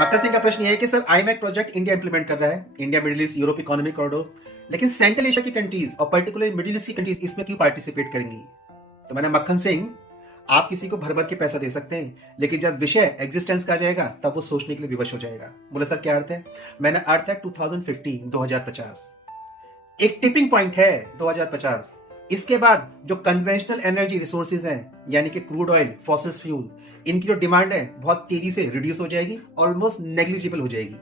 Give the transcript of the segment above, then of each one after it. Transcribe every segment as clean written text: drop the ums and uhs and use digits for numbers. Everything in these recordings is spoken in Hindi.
मक्कर सिंह का प्रश्न यह है कि sir iMac project India implement कर रहा है, India middle east Europe economic corridor, लेकिन सेंट्रल एशिया की कंट्रीज और पर्टिकुलर मिडिल ईस्ट की कंट्रीज इसमें क्यों पार्टिसिपेट करेंगी? तो मैंने मक्खन सिंह, आप किसी को भर भर के पैसा दे सकते हैं, लेकिन जब विषय एग्जिस्टेंस का आ जाएगा तब वो सोचने के लिए विवश हो जाएगा। बोले सर क्या अर्थ है? मैंने अर्थ है 2050 2050 एक टिपिंग पॉइंट है 2050। इसके बाद जो कन्वेंशनल एनर्जी रिसोर्सेज हैं, यानी कि क्रूड ऑयल, फॉसिल फ्यूल, इनकी जो डिमांड है बहुत तेजी से रिड्यूस हो जाएगी, ऑलमोस्ट नेग्लिजिबल हो जाएगी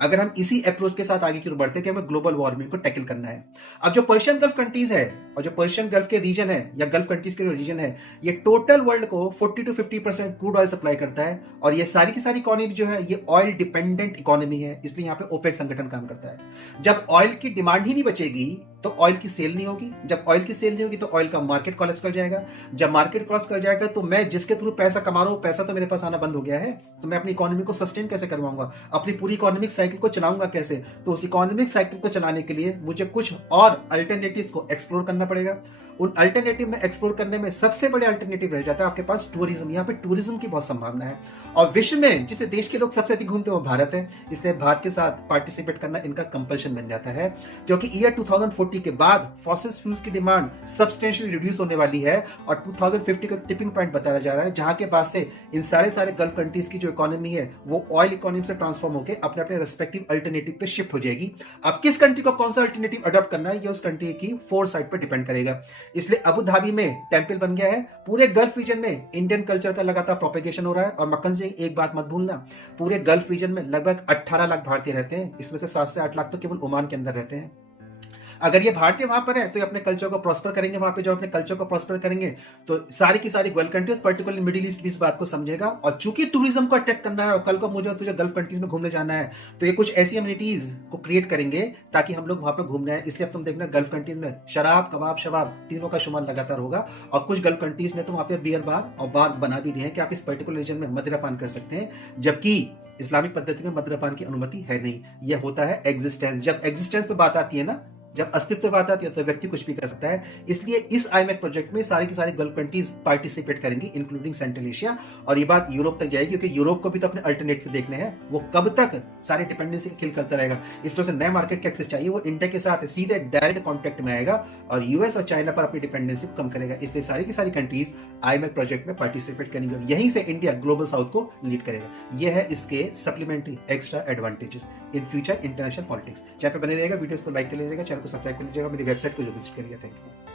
अगर हम इसी अप्रोच के साथ आगे की ओर बढ़ते हैं कि हमें ग्लोबल वार्मिंग को टैकल करना है। अब जो पर्शियन गल्फ कंट्रीज है और जो पर्शियन गल्फ के रीजन है या गल्फ कंट्रीज के जो रीजन है, ये टोटल वर्ल्ड को 40 to 50% क्रूड ऑयल सप्लाई करता है और ये सारी की सारी इकोनॉमी जो है ये ऑयल डिपेंडेंट इकोनॉमी है, इसलिए यहाँ पे ओपेक संगठन काम करता है। जब ऑयल की डिमांड ही नहीं बचेगी तो ऑयल की सेल नहीं होगी, जब ऑयल की सेल नहीं होगी तो ऑयल का मार्केट कोलैप्स कर जाएगा, जब मार्केट कोलैप्स कर जाएगा तो मैं जिसके थ्रू पैसा कमा रहा हूं पैसा तो मेरे पास आना बंद हो गया है, तो मैं अपनी इकोनॉमी को सस्टेन कैसे करवाऊंगा, अपनी पूरी इकोनॉमिक साइकिल को चलाऊंगा कैसे? तो उस इकोनॉमिक साइकिल को चलाने के लिए मुझे कुछ और अल्टरनेटिव्स को एक्सप्लोर करना पड़ेगा। उन अल्टरनेटिव में एक्सप्लोर करने में सबसे बड़े अल्टरनेटिव रह जाता है आपके पास टूरिज्म। यहाँ पे टूरिज्म की बहुत संभावना है और विश्व में जिस देश के लोग सबसे अधिक घूमते हैं वो भारत है, इसलिए भारत के साथ पार्टिसिपेट करना इनका कंपल्शन बन जाता है, क्योंकि ईयर 2040 के बाद फॉसिल फ्यूल्स की डिमांड सब्सटेंशियली रिड्यूस होने वाली है और 2050 का टिपिंग पॉइंट बताया जा रहा है, जहां के बाद से इन सारे गल्फ कंट्रीज की जो इकोनॉमी है वो ऑयल इकोनॉमी से ट्रांसफॉर्म होकर अपने अपने रेस्पेक्टिव अल्टरनेटिव पे शिफ्ट हो जाएगी। अब किस कंट्री को कौन सा अल्टरनेटिव अडॉप्ट करना है ये उस कंट्री की फोर साइड पर डिपेंड करेगा। इसलिए अबू धाबी में टेंपल बन गया है, पूरे गल्फ रीजन में इंडियन कल्चर का लगातार प्रोपेगेशन हो रहा है। और मक्खन से एक बात मत भूलना, पूरे गल्फ रीजन में लगभग 18 लाख भारतीय रहते हैं, इसमें से 7 से 8 लाख तो केवल ओमान के अंदर रहते हैं। अगर ये भारतीय वहां पर है तो ये अपने कल्चर को प्रॉस्पर करेंगे, वहां पे जो अपने कल्चर को प्रॉस्पर करेंगे तो सारी की सारी gulf countries particularly middle east भी इस बात को समझेगा। और चूंकि टूरिज्म को अट्रैक्ट करना है और कल को मुझे तुझे गल्फ कंट्रीज में घूमने जाना है तो ये कुछ ऐसी अम्यूनिटीज को क्रिएट करेंगे ताकि हम लोग वहां पर घूमने आए। इसलिए अब तुम देखना गल्फ कंट्रीज में शराब, कबाब, शबाब तीनों का शुमार लगातार होगा और कुछ गल्फ कंट्रीज ने तो वहां पर बियर बार और बार बना भी दिए हैं कि आप इस पर्टिकुलर रीजन में मदिरापान कर सकते हैं, जबकि इस्लामिक पद्धति में मदिरापान की अनुमति है नहीं। यह होता है एग्जिस्टेंस। जब एग्जिस्टेंस पे बात आती है ना, जब अस्तित्व बात आती है तो व्यक्ति कुछ भी कर सकता है। इसलिए इस आईमैक प्रोजेक्ट में सारी की सारी गल्फ कंट्रीज पार्टिसिपेट करेंगी इंक्लूडिंग सेंट्रल एशिया, और ये बात यूरोप तक जाएगी क्योंकि यूरोप को भी तो अपने अल्टरनेटिव देखने हैं। वो कब तक सारी डिपेंडेंसी किल करता रहेगा, इस तरह से नए मार्केट का एक्सेस चाहिए, वो इंडिया के साथ सीधे डायरेक्ट कॉन्टेक्ट में आएगा और यूएस और चाइना पर अपनी डिपेंडेंसी कम करेगा। इसलिए सारी की सारी कंट्रीज आईमैक प्रोजेक्ट में पार्टिसिपेट करेंगे और यहीं से इंडिया ग्लोबल साउथ को लीड करेगा। यह है इसके supplementary extra advantages in future international politics. Channel पर बने रहेगा, वीडियोस को लाइक कर लीजिएगा, चैनल को सब्सक्राइब कर लीजिएगा, मेरी वेबसाइट को जो विजिट करिएगा। Thank you.